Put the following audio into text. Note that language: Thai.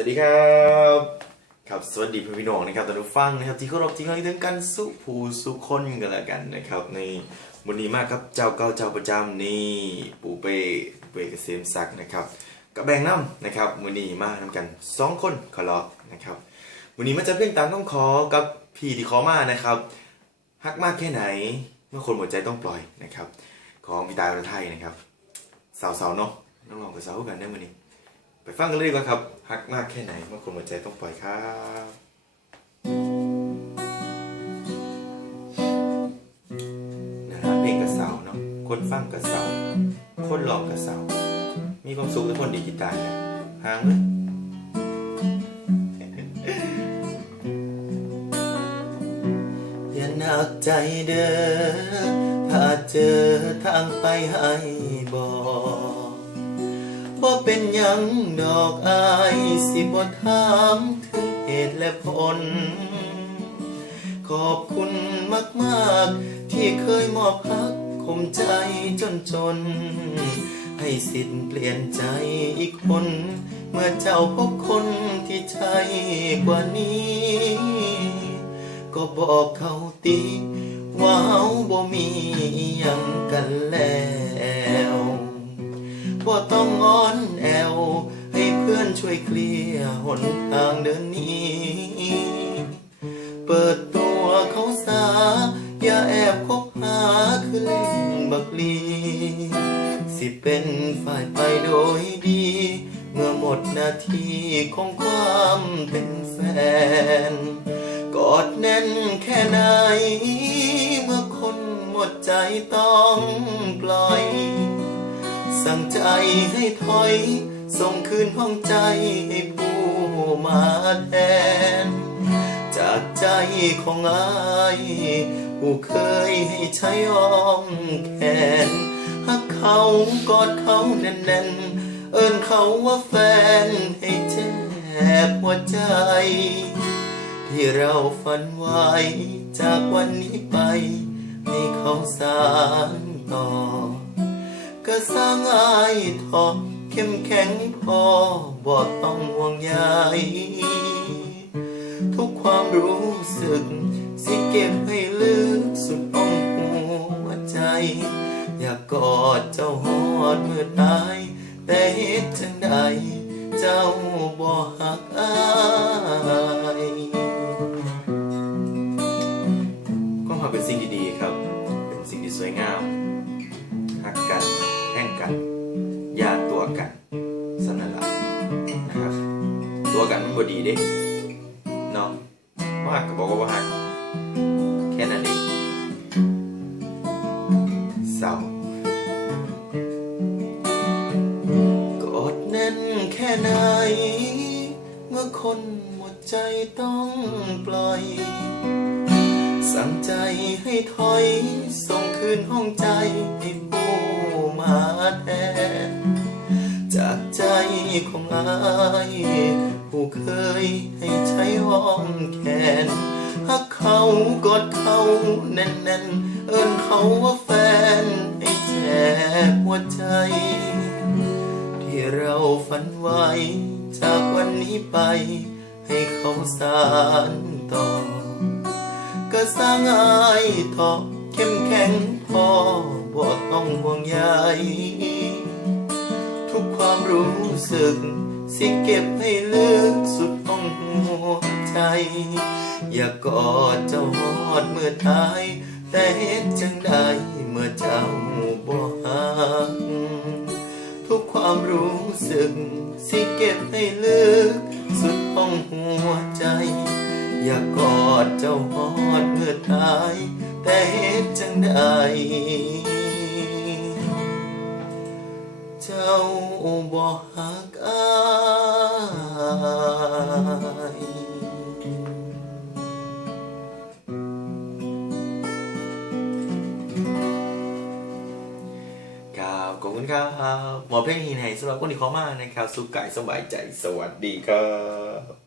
วัสดีครับครับสวัสดีพี่พี่น้องนะครับท่านผู้ฟังนะครับที่เคารพที่เคารพถึงกันสุภูสุคนกันแล้วกันนะครับในวันนี้มากครับเจ้าเก่าเจ้าประจำนี่ปูเป้ปูเป้เกษมศักดิ์นะครับกับแบ่งน้ำนะครับวันนี้มาทำกันสองคนขอรอนะครับวันนี้มันจะเพ่งตามต้องขอกับพี่ที่ขอมานะครับฮักมากแค่ไหน เมื่อคนหมดใจต้องปล่อยนะครับ ของพี่ตายอรไทยนะครับสาวๆเนาะน้องๆกับสาวกันได้มานี่ ไปฟังกันเลยดีกว่าครับฮักมากแค่ไหนเมื่อคนหัวใจต้องปล่อยครับนะฮะเพลงกระเสาเนาะคนฟังกระเสาคนร้องกระเสามีความสุขทุกคนดีกีตาร์นี่ยห่างเลยอย่าหนักใจเด้อถ้าเจอทางไปให้บอก บ่เป็นหยังดอกอายสิบ่ถามถึงเหตุและผล ขอบคุณมากๆ ที่เคยมอบพักคมใจจนจน ให้สิทธิ์เปลี่ยนใจอีกคน เมื่อเจ้าพบคนที่ใช่กว่านี้ ก็บอกเขาตีว่าเฮาบ่มีอิหยังกันแล้ว ว่าต้องอ้อนแอว ให้เพื่อนช่วยเคลียร์หนทางเดินนี้ เปิดตัวเขาสา อย่าแอบคบหาคือเล่นบักลี สิเป็นฝ่ายไปโดยดี เมื่อหมดนาทีของความเป็นแฟน กอดแน่นแค่ไหน เมื่อคนหมดใจต้องปล่อย สั่งใจให้ถอย ส่งคืนห้องใจให้ผู้มาแทน จากใจของอายผู้เคยให้ใช้อ้อมแขนหักเขากอดเขาแน่นๆ เอิ้นเขาว่าแฟนให้เจ็บหัวใจ ที่เราฝันไว้ จากวันนี้ไป ให้เขาสานต่อ ก็สร้างอายทอเข้มแข็งพอบอต้องห่วงใยทุกความรู้สึก สิเก็บให้ลึกสุดอ้อมหัวใจ อยากกอดเจ้าหอดเมื่อตาย แต่เหตุจังใด เจ้าบ่หักอาย ตัวกันมันบ่ดีเด้เนาะว่าหักก็บอกว่าบ่หักแค่นั้นเองเศร้ากอดแน่นแค่ไหน เมื่อคนหมดใจต้องปล่อย สั่งใจให้ถอย ส่งคืนห้องใจให้ผู้มาแทน ของอายผู้เคยให้ใช้อ้อมแขนหักเขากอดเขาแน่นๆ เอิ้นเขาว่าแฟนให้แจ็บหัวใจ ที่เราฝันไว้จากวันนี้ไป ให้เขาสานต่อ ก็สร้างอายทอเข้มแข็งพอบอกต้องห่วงใยาม รู้สึก สิเก็บให้ลึกสุดห้องหัวใจ อย่ากอดเจ้าหอดเมื่อตาย แต่เหตุจังใดเมื่อเจ้าบ่หักทุกความรู้สึก สิเก็บให้ลึก สุดห้องหัวใจ อย่ากกอดเจ้าหอดเมื่อตาย แต่เหตุจังใด จ้าบ่หักอายครับขอบคุณครับหมอเพลงหินไหสำหรับคนที่ขอมานะครับ สุขกายสบายใจสวัสดีครับ